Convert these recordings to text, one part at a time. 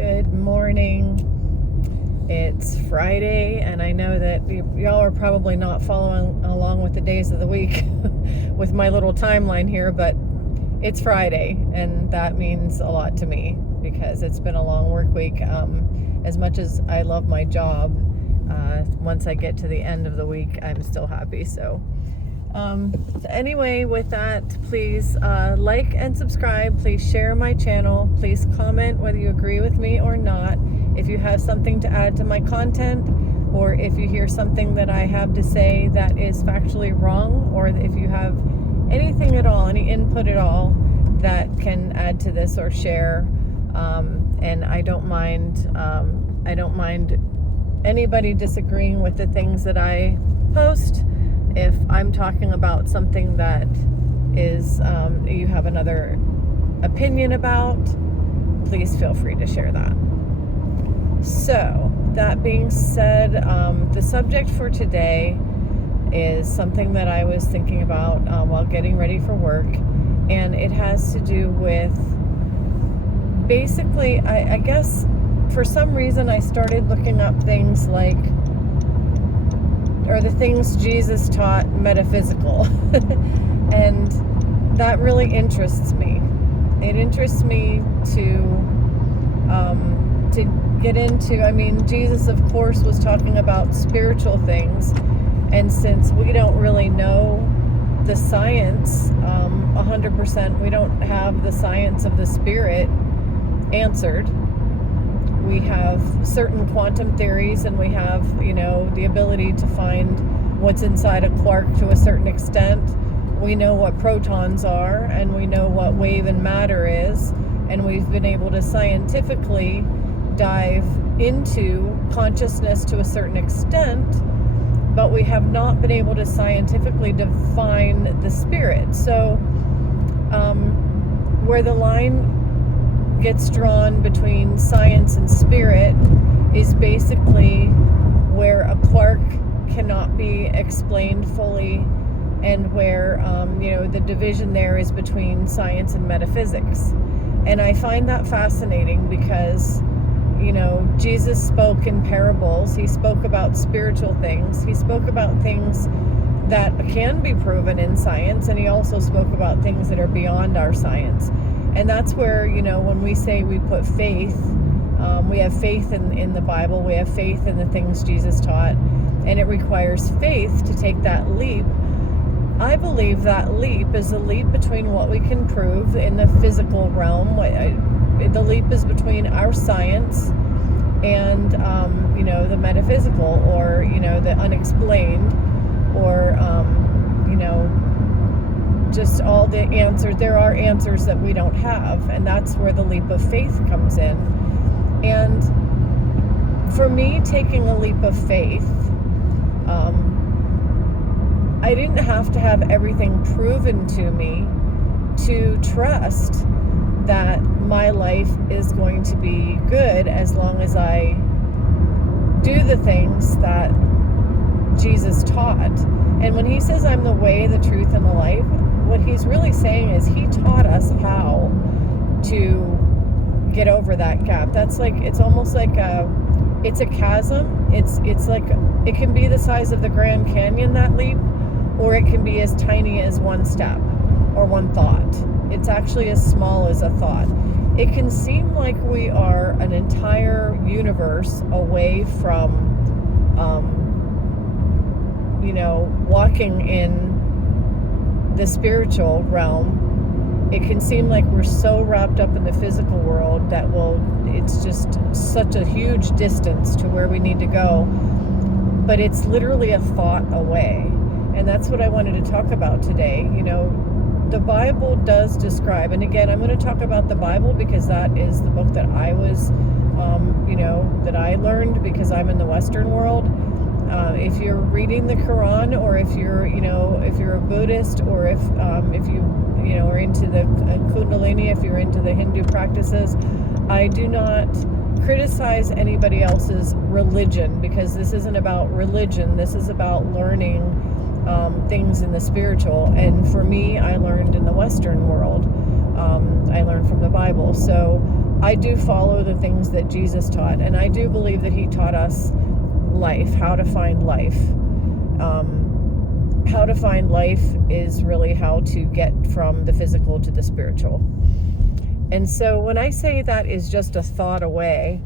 Good morning. It's Friday, and I know that y'all are probably not following along with the days of the week with my little timeline here, but it's Friday, and that means a lot to me because it's been a long work week. As much as I love my job, once I get to the end of the week, I'm still happy. So anyway, with that, please like and subscribe. Please share my channel. Please comment whether you agree with me or not. If you have something to add to my content, or if you hear something that I have to say that is factually wrong, or if you have anything at all, any input at all that can add to this or share, and I don't mind anybody disagreeing with the things that I post. If I'm talking about something that is you have another opinion about, please feel free to share that. So, that being said, the subject for today is something that I was thinking about while getting ready for work, and it has to do with basically, I guess for some reason I started looking up things like, or the things Jesus taught metaphysical. And that really interests me. It interests me to get into, Jesus of course was talking about spiritual things, and since we don't really know the science 100%, we don't have the science of the spirit answered. We have certain quantum theories, and we have, the ability to find what's inside a quark to a certain extent. We know what protons are, and we know what wave and matter is, and we've been able to scientifically dive into consciousness to a certain extent, but we have not been able to scientifically define the spirit. So where the line gets drawn between science and spirit is basically where a quark cannot be explained fully, and where the division there is between science and metaphysics. And I find that fascinating because Jesus spoke in parables. He spoke about spiritual things. He spoke about things that can be proven in science, and he also spoke about things that are beyond our science. And that's where, when we say we put faith, we have faith in the Bible, we have faith in the things Jesus taught, and it requires faith to take that leap. I believe that leap is a leap between what we can prove in the physical realm. The leap is between our science and, the metaphysical, or, the unexplained, or, just all the answers. There are answers that we don't have, and that's where the leap of faith comes in. And for me, taking a leap of faith, I didn't have to have everything proven to me to trust that my life is going to be good as long as I do the things that Jesus taught. And when he says I'm the way, the truth, and the life, what he's really saying is he taught us how to get over that gap. That's like, it's almost like it's a chasm. It's like, it can be the size of the Grand Canyon, that leap, or it can be as tiny as one step or one thought. It's actually as small as a thought. It can seem like we are an entire universe away from walking in the spiritual realm. It can seem like we're so wrapped up in the physical world that it's just such a huge distance to where we need to go. But it's literally a thought away. And that's what I wanted to talk about today. The Bible does describe, and again, I'm going to talk about the Bible because that is the book that I was, that I learned because I'm in the Western world. If you're reading the Quran, or if you're, if you're a Buddhist, or if you, are into the Kundalini, if you're into the Hindu practices, I do not criticize anybody else's religion, because this isn't about religion. This is about learning things in the spiritual. And for me, I learned in the Western world. I learn from the Bible. So I do follow the things that Jesus taught, and I do believe that he taught us life, how to find life. How to find life is really how to get from the physical to the spiritual. And so when I say that is just a thought away,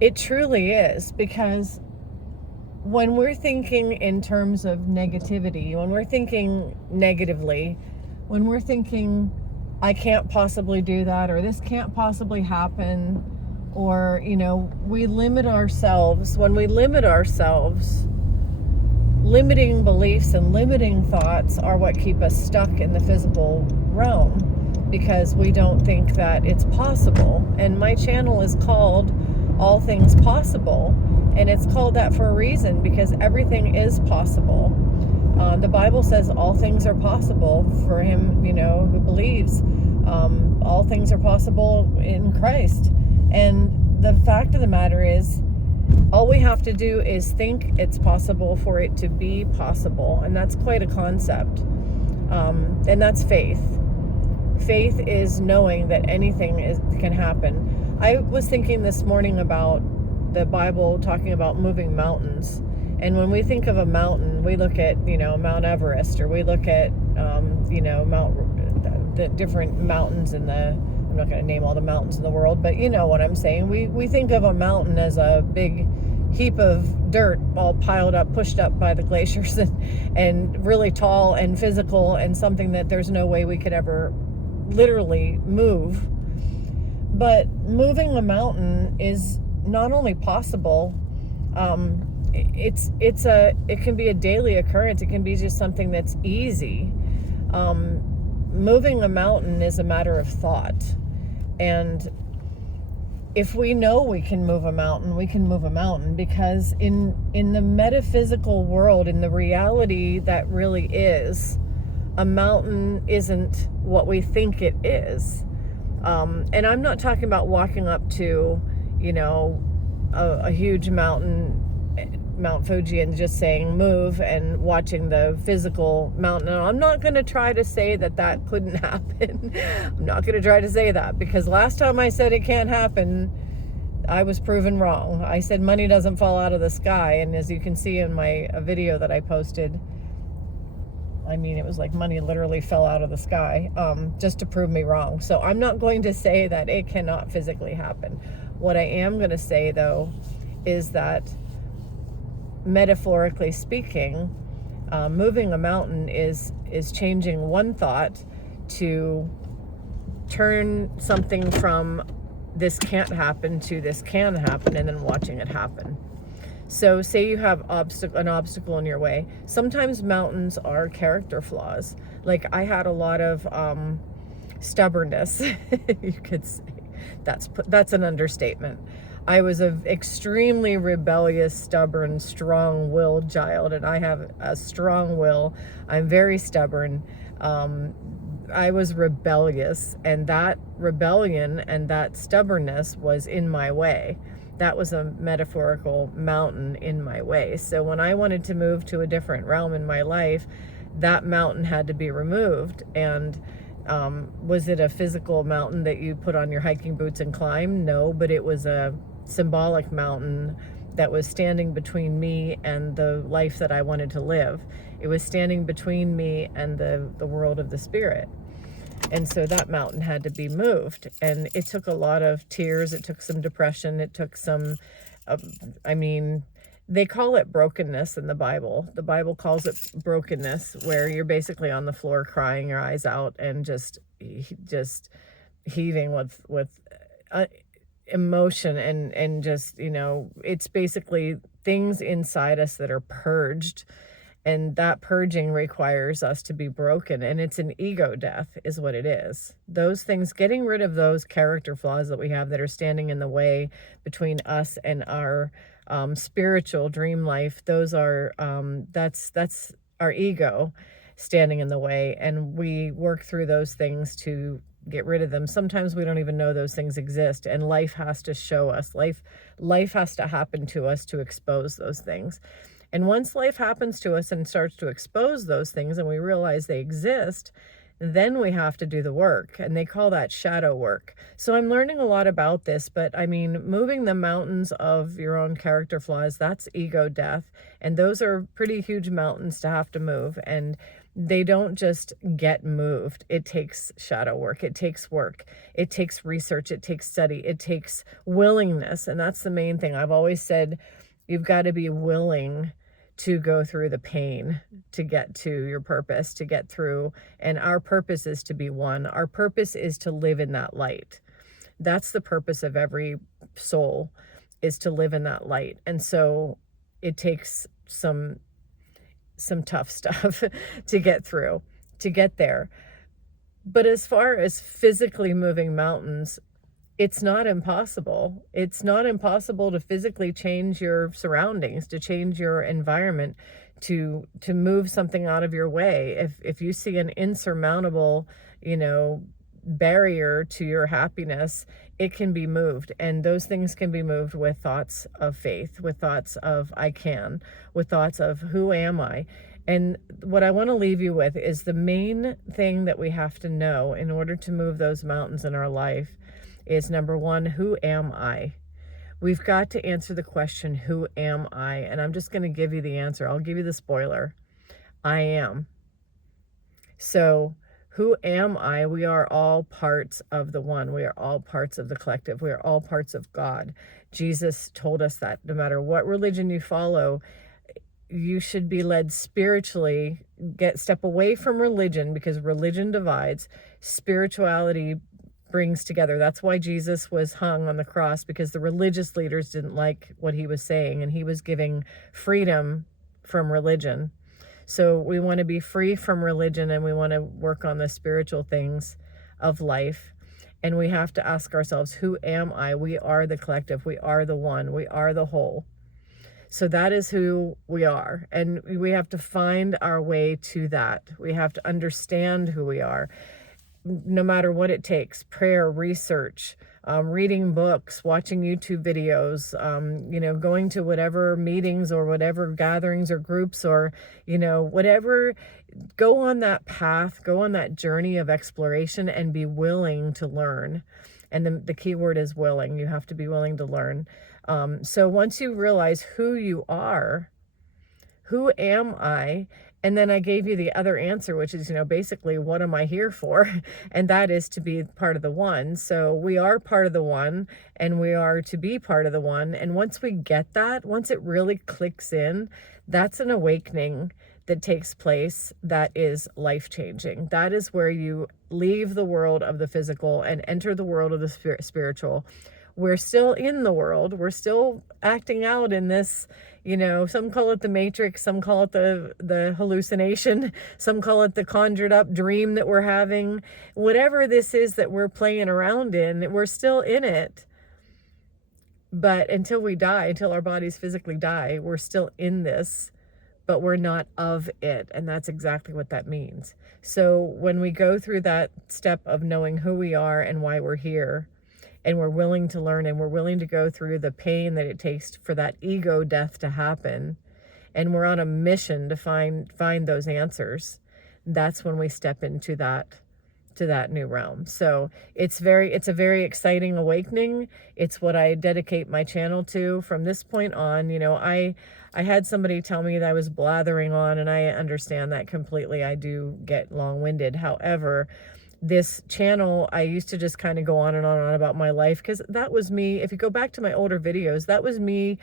it truly is, because when we're thinking in terms of negativity, when we're thinking negatively, when we're thinking, I can't possibly do that, or this can't possibly happen, or, we limit ourselves. When we limit ourselves, limiting beliefs and limiting thoughts are what keep us stuck in the physical realm, because we don't think that it's possible. And my channel is called All Things Possible, and it's called that for a reason, because everything is possible. The Bible says all things are possible for him, who believes. All things are possible in Christ. And the fact of the matter is, all we have to do is think it's possible for it to be possible. And that's quite a concept. And that's faith. Faith is knowing that anything can happen. I was thinking this morning about the Bible talking about moving mountains. And when we think of a mountain, we look at, Mount Everest, or we look at, the different mountains in the, I'm not going to name all the mountains in the world, but you know what I'm saying. We think of a mountain as a big heap of dirt all piled up, pushed up by the glaciers, and really tall and physical, and something that there's no way we could ever literally move. But moving a mountain is not only possible, it can be a daily occurrence. It can be just something that's easy. Moving a mountain is a matter of thought. And if we know we can move a mountain, we can move a mountain, because in the metaphysical world, in the reality that really is, a mountain isn't what we think it is. And I'm not talking about walking up to, a huge mountain, Mount Fuji, and just saying move and watching the physical mountain. And I'm not going to try to say that couldn't happen. I'm not going to try to say that, because last time I said it can't happen, I was proven wrong. I said money doesn't fall out of the sky. And as you can see in my video that I posted, it was like money literally fell out of the sky, just to prove me wrong. So I'm not going to say that it cannot physically happen. What I am going to say, though, is that metaphorically speaking, moving a mountain is changing one thought to turn something from this can't happen to this can happen, and then watching it happen. So say you have an obstacle in your way. Sometimes mountains are character flaws. Like, I had a lot of stubbornness. You could say that's an understatement. I was an extremely rebellious, stubborn, strong-willed child, and I have a strong will. I'm very stubborn. I was rebellious, and that rebellion and that stubbornness was in my way. That was a metaphorical mountain in my way. So when I wanted to move to a different realm in my life, that mountain had to be removed. And was it a physical mountain that you put on your hiking boots and climb? No, but it was a symbolic mountain that was standing between me and the life that I wanted to live. It was standing between me and the world of the spirit. And so that mountain had to be moved. And it took a lot of tears. It took some depression. It took some, they call it brokenness in the Bible. The Bible calls it brokenness, where you're basically on the floor crying your eyes out and just heaving with emotion and just, it's basically things inside us that are purged. And that purging requires us to be broken. And it's an ego death is what it is. Those things, getting rid of those character flaws that we have that are standing in the way between us and our spiritual dream life, those are, that's our ego standing in the way. And we work through those things to get rid of them. Sometimes we don't even know those things exist, and life has to show us. Life has to happen to us to expose those things. And once life happens to us and starts to expose those things and we realize they exist, then we have to do the work, and they call that shadow work. So I'm learning a lot about this, but I mean, moving the mountains of your own character flaws, that's ego death, and those are pretty huge mountains to have to move, and they don't just get moved. It takes shadow work, it takes work, it takes research, it takes study, it takes willingness, and that's the main thing. I've always said you've got to be willing to go through the pain to get to your purpose, to get through. And our purpose is to be one. Our purpose is to live in that light. That's the purpose of every soul, is to live in that light. And so it takes some tough stuff to get through, to get there. But as far as physically moving mountains, it's not impossible. It's not impossible to physically change your surroundings, to change your environment, to move something out of your way. If you see an insurmountable, barrier to your happiness, it can be moved. And those things can be moved with thoughts of faith, with thoughts of I can, with thoughts of who am I? And what I want to leave you with is the main thing that we have to know in order to move those mountains in our life is, number one, who am I? We've got to answer the question, who am I? And I'm just going to give you the answer. I'll give you the spoiler. I am. So who am I? We are all parts of the one. We are all parts of the collective. We are all parts of God. Jesus told us that no matter what religion you follow, you should be led spiritually. Step away from religion, because religion divides. Spirituality brings together. That's why Jesus was hung on the cross, because the religious leaders didn't like what he was saying, and he was giving freedom from religion. So we want to be free from religion, and we want to work on the spiritual things of life. And we have to ask ourselves, who am I? We are the collective. We are the one. We are the whole. So that is who we are. And we have to find our way to that. We have to understand who we are, no matter what it takes. Prayer, research, reading books, watching YouTube videos, going to whatever meetings or whatever gatherings or groups or, whatever. Go on that path, go on that journey of exploration, and be willing to learn. And the key word is willing. You have to be willing to learn. So once you realize who you are, who am I? And then I gave you the other answer, which is, basically, what am I here for? And that is to be part of the one. So we are part of the one, and we are to be part of the one. And once we get that, once it really clicks in, that's an awakening that takes place that is life-changing. That is where you leave the world of the physical and enter the world of the spiritual. We're still in the world. We're still acting out in this, some call it the matrix, some call it the hallucination, some call it the conjured up dream that we're having. Whatever this is that we're playing around in, we're still in it. But until we die, until our bodies physically die, we're still in this, but we're not of it. And that's exactly what that means. So when we go through that step of knowing who we are and why we're here, and we're willing to learn, and we're willing to go through the pain that it takes for that ego death to happen, and we're on a mission to find those answers, that's when we step into that new realm. So it's a very exciting awakening. It's what I dedicate my channel to from this point on. I had somebody tell me that I was blathering on, and I understand that completely. I do get long-winded. However, this channel, I used to just kind of go on and on about my life, because that was me. If you go back to my older videos, that was me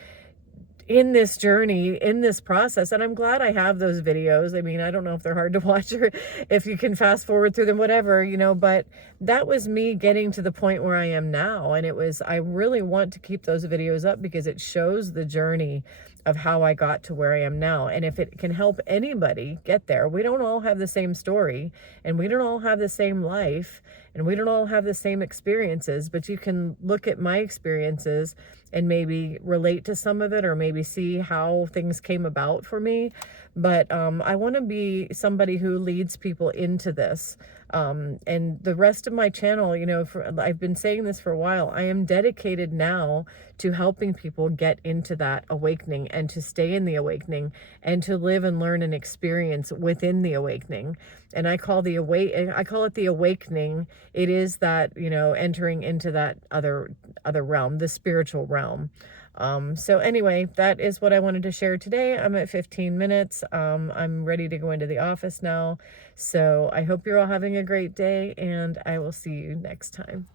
in this journey, in this process. And I'm glad I have those videos. I mean, I don't know if they're hard to watch or if you can fast forward through them, whatever, but that was me getting to the point where I am now. And I really want to keep those videos up, because it shows the journey of how I got to where I am now. And if it can help anybody get there, we don't all have the same story, and we don't all have the same life, and we don't all have the same experiences, but you can look at my experiences and maybe relate to some of it, or maybe see how things came about for me. But I want to be somebody who leads people into this. And the rest of my channel, you know, I've been saying this for a while, I am dedicated now to helping people get into that awakening and to stay in the awakening and to live and learn and experience within the awakening. And I call it the awakening. It is that, you know, entering into that other realm, the spiritual realm. So anyway, that is what I wanted to share today. I'm at 15 minutes. I'm ready to go into the office now. So I hope you're all having a great day, and I will see you next time.